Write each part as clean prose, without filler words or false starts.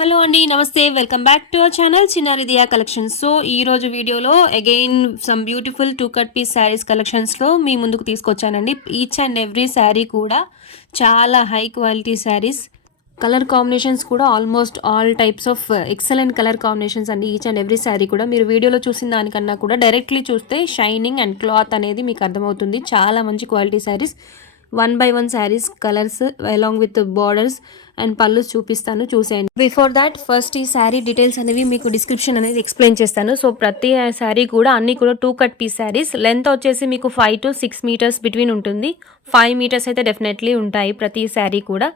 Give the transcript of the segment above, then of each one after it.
Hello అండి, నమస్తే. Welcome back to our channel Chinnari Diya collections. So ఈరోజు వీడియోలో again some beautiful two cut piece saris కలెక్షన్స్లో మీ ముందుకు తీసుకొచ్చానండి. ఈచ్ అండ్ ఎవ్రీ శారీ కూడా చాలా high quality saris. Colour combinations కూడా almost all types of excellent colour combinations అండి. ఈచ్ అండ్ ఎవ్రీ శారీ కూడా మీరు వీడియోలో చూసిన దానికన్నా కూడా డైరెక్ట్లీ చూస్తే షైనింగ్ అండ్ క్లాత్ అనేది మీకు అర్థమవుతుంది. చాలా మంచి quality saris. 1 by 1 saris colours along with borders and పళ్ళు చూపిస్తాను, చూసేయండి. బిఫోర్ దాట్ ఫస్ట్ ఈ శారీ డీటెయిల్స్ అనేవి మీకు డిస్క్రిప్షన్ అనేది ఎక్స్ప్లెయిన్ చేస్తాను. సో ప్రతి శారీ కూడా అన్ని కూడా two cut piece saris. Length వచ్చేసి మీకు 5 to 6 మీటర్స్ బిట్వీన్ ఉంటుంది. 5 మీటర్స్ అయితే డెఫినెట్లీ ఉంటాయి ప్రతి శారీ కూడా.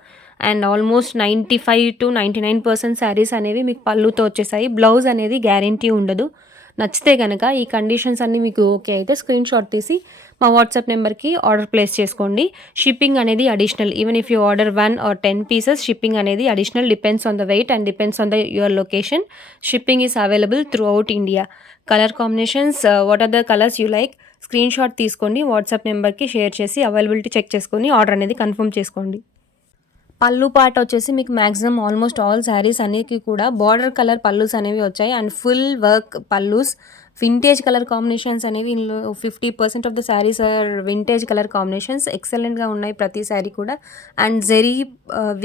అండ్ ఆల్మోస్ట్ 95 to 99% శారీస్ అనేవి మీకు పళ్ళుతో వచ్చేసాయి. బ్లౌజ్ అనేది గ్యారంటీ ఉండదు. నచ్చితే కనుక ఈ కండిషన్స్ అన్నీ మీకు ఓకే అయితే స్క్రీన్ షాట్ తీసి మా వాట్సాప్ నెంబర్కి ఆర్డర్ ప్లేస్ చేసుకోండి. షిప్పింగ్ అనేది additional. Even if you order 1 or 10 pieces, shipping అనేది additional. Depends on the weight and depends on the your location. Shipping is available throughout India. Colour combinations, what are the colours you like, screen shot తీసుకోండి. WhatsApp నెంబర్కి share చేసి availability check చేసుకొని order అనేది confirm చేసుకోండి. పళ్ళు పాట వచ్చేసి మీకు మ్యాక్సిమం ఆల్మోస్ట్ ఆల్ శారీస్ అన్నిటికీ కూడా బార్డర్ కలర్ పళ్ళుస్ అనేవి వచ్చాయి and full work pallus. Vintage colour combinations అనేవి ఇందులో 50% of the saris are vintage colour combinations. ఎక్సలెంట్గా ఉన్నాయి ప్రతి శారీ కూడా. అండ్ జెరీ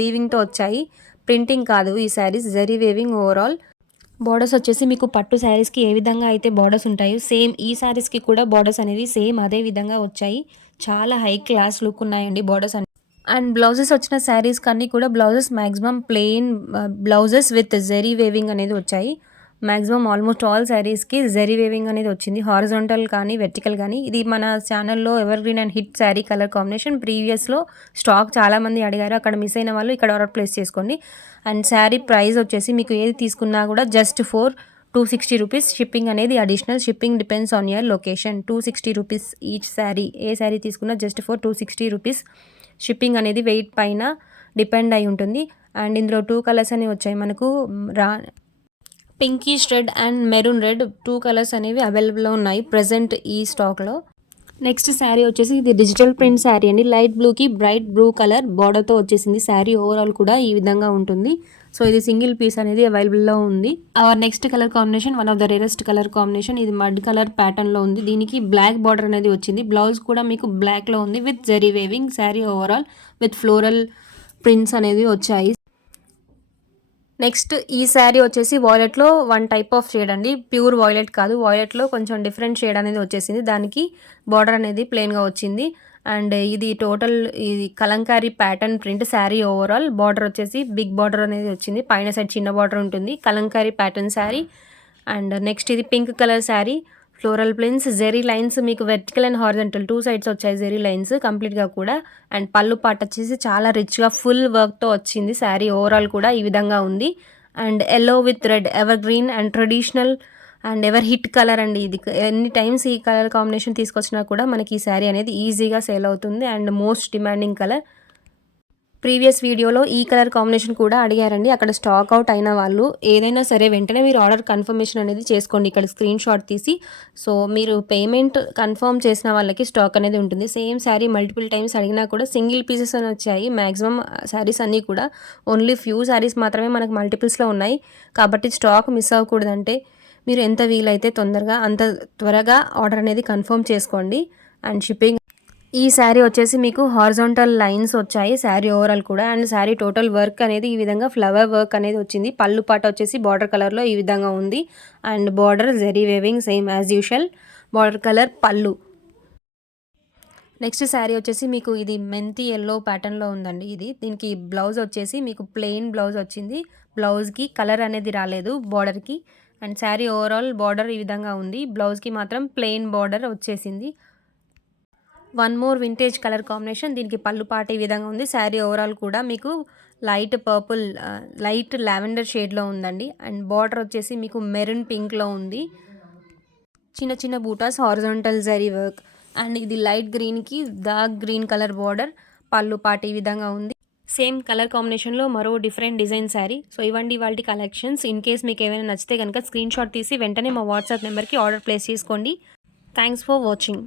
వీవింగ్తో వచ్చాయి, ప్రింటింగ్ కాదు ఈ saris, zari weaving overall. Borders వచ్చేసి మీకు పట్టు శారీస్కి ఏ విధంగా అయితే బార్డర్స్ ఉంటాయో సేమ్ ఈ శారీస్కి కూడా బార్డర్స్ అనేవి సేమ్ అదే విధంగా వచ్చాయి. చాలా హై క్లాస్ లుక్ ఉన్నాయండి బార్డర్స్. అండ్ బ్లౌజెస్ వచ్చిన శారీస్ కన్నీ కూడా blouses maximum plain blouses with zari weaving అనేది వచ్చాయి. మ్యాక్సిమం ఆల్మోస్ట్ ఆల్ శారీస్కి జెరీ వేవింగ్ అనేది వచ్చింది, హారిజాంటల్ కానీ వెర్టికల్ కానీ. ఇది మన ఛానల్లో evergreen and hit sari colour combination. ప్రీవియస్లో స్టాక్ చాలామంది అడిగారు, అక్కడ మిస్ అయిన వాళ్ళు ఇక్కడ ఆర్డర్ ప్లేస్ చేసుకోండి. అండ్ శారీ ప్రైస్ వచ్చేసి మీకు ఏది తీసుకున్నా కూడా జస్ట్ ఫర్ 260 రూపీస్. షిప్పింగ్ అనేది additional. Shipping depends on your location. 260 rupees each sari. ఏ శారీ తీసుకున్నా జస్ట్ ఫర్ 260 రూపీస్. షిప్పింగ్ అనేది వెయిట్ పైన డిపెండ్ అయి ఉంటుంది. అండ్ ఇందులో 2 కలర్స్ అనేవి వచ్చాయి మనకు. Pinkish red and maroon red 2 colours అనేవి అవైలబుల్లో ఉన్నాయి ప్రజెంట్ ఈ స్టాక్లో. నెక్స్ట్ శారీ వచ్చేసి ఇది డిజిటల్ ప్రింట్ శారీ అండి. లైట్ బ్లూకి బ్రైట్ బ్లూ కలర్ బార్డర్తో వచ్చేసింది. శారీ ఓవరాల్ కూడా ఈ విధంగా ఉంటుంది. సో ఇది సింగిల్ పీస్ అనేది అవైలబుల్లో ఉంది. Our next colour combination one of the rarest colour combination. ఇది మడ్ కలర్ ప్యాటర్న్లో ఉంది. దీనికి బ్లాక్ బార్డర్ అనేది వచ్చింది. బ్లౌజ్ కూడా మీకు బ్లాక్లో ఉంది with zari weaving. Sari overall with floral prints అనేవి వచ్చాయి. నెక్స్ట్ ఈ శారీ వచ్చేసి వాయిలెట్లో 1 టైప్ ఆఫ్ షేడ్ అండి. ప్యూర్ వాయిలెట్ కాదు, వాయిలెట్లో కొంచెం డిఫరెంట్ షేడ్ అనేది వచ్చేసింది. దానికి బార్డర్ అనేది ప్లెయిన్గా వచ్చింది. అండ్ ఇది టోటల్ ఇది Kalamkari pattern print. Sari overall border వచ్చేసి బిగ్ బార్డర్ అనేది వచ్చింది, పైన సైడ్ చిన్న బార్డర్ ఉంటుంది. Kalamkari pattern sari. And next ఇది pink colour sari. Floral plains, zari lines మీకు వెర్టికల్ అండ్ హారిజంటల్ 2 సైడ్స్ వచ్చాయి జెరీ లైన్స్ కంప్లీట్గా కూడా. అండ్ పళ్ళు పాట వచ్చేసి చాలా రిచ్గా ఫుల్ వర్క్తో వచ్చింది. శారీ ఓవరాల్ కూడా ఈ విధంగా ఉంది. And yellow with red ever green and traditional and ever hit colour అండి. ఇది ఎన్ని టైమ్స్ ఈ కలర్ కాంబినేషన్ తీసుకొచ్చినా కూడా మనకి ఈ శారీ అనేది ఈజీగా సేల్ అవుతుంది. And most demanding colour. Previous వీడియోలో ఈ కలర్ కాంబినేషన్ కూడా అడిగారండి. అక్కడ స్టాక్ అవుట్ అయిన వాళ్ళు ఏదైనా సరే వెంటనే మీరు ఆర్డర్ కన్ఫర్మేషన్ అనేది చేసుకోండి ఇక్కడ స్క్రీన్ షాట్ తీసి. సో మీరు పేమెంట్ కన్ఫర్మ్ చేసిన వాళ్ళకి స్టాక్ అనేది ఉంటుంది. సేమ్ శారీ మల్టిపుల్ టైమ్స్ అడిగినా కూడా సింగిల్ పీసెస్ అని వచ్చాయి. మ్యాక్సిమం శారీస్ అన్నీ కూడా ఓన్లీ ఫ్యూ శారీస్ మాత్రమే మనకు మల్టిపుల్స్లో ఉన్నాయి. కాబట్టి స్టాక్ మిస్ అవ్వకూడదంటే మీరు ఎంత వీలైతే తొందరగా అంత త్వరగా ఆర్డర్ అనేది కన్ఫర్మ్ చేసుకోండి. అండ్ షిప్పింగ్ ఈ శారీ వచ్చేసి మీకు హారిజాంటల్ లైన్స్ వచ్చాయి శారీ ఓవరాల్ కూడా. అండ్ శారీ టోటల్ వర్క్ అనేది ఈ విధంగా ఫ్లవర్ వర్క్ అనేది వచ్చింది. పళ్ళు పాట వచ్చేసి బార్డర్ కలర్లో ఈ విధంగా ఉంది. And border zari weaving same as usual border colour పళ్ళు. నెక్స్ట్ శారీ వచ్చేసి మీకు ఇది మెంతి ఎల్లో ప్యాటర్న్లో ఉందండి. దీనికి బ్లౌజ్ వచ్చేసి మీకు ప్లెయిన్ బ్లౌజ్ వచ్చింది. బ్లౌజ్కి కలర్ అనేది రాలేదు బార్డర్కి. అండ్ శారీ ఓవరాల్ బార్డర్ ఈ విధంగా ఉంది. బ్లౌజ్కి మాత్రం ప్లెయిన్ బార్డర్ వచ్చేసింది. 1 మోర్ వింటేజ్ కలర్ కాంబినేషన్. దీనికి పళ్ళు పాట ఈ విధంగా ఉంది. శారీ ఓవరాల్ కూడా మీకు లైట్ పర్పుల్ లైట్ లావెండర్ షేడ్లో ఉందండి. అండ్ బార్డర్ వచ్చేసి మీకు మెరూన్ పింక్లో ఉంది. చిన్న చిన్న buttas horizontal zari work. And ఇది లైట్ గ్రీన్కి డార్క్ గ్రీన్ కలర్ బార్డర్. పళ్ళు పాట ఈ విధంగా ఉంది. సేమ్ కలర్ కాంబినేషన్లో మరో డిఫరెంట్ డిజైన్ శారీ. సో ఇవ్వండి వాళ్ళ కలెక్షన్స్. ఇన్ కేస్ మీకు ఏమైనా నచ్చితే కనుక స్క్రీన్ షాట్ తీసి వెంటనే మా వాట్సాప్ నెంబర్కి ఆర్డర్ ప్లేస్ చేసుకోండి. Thanks for watching.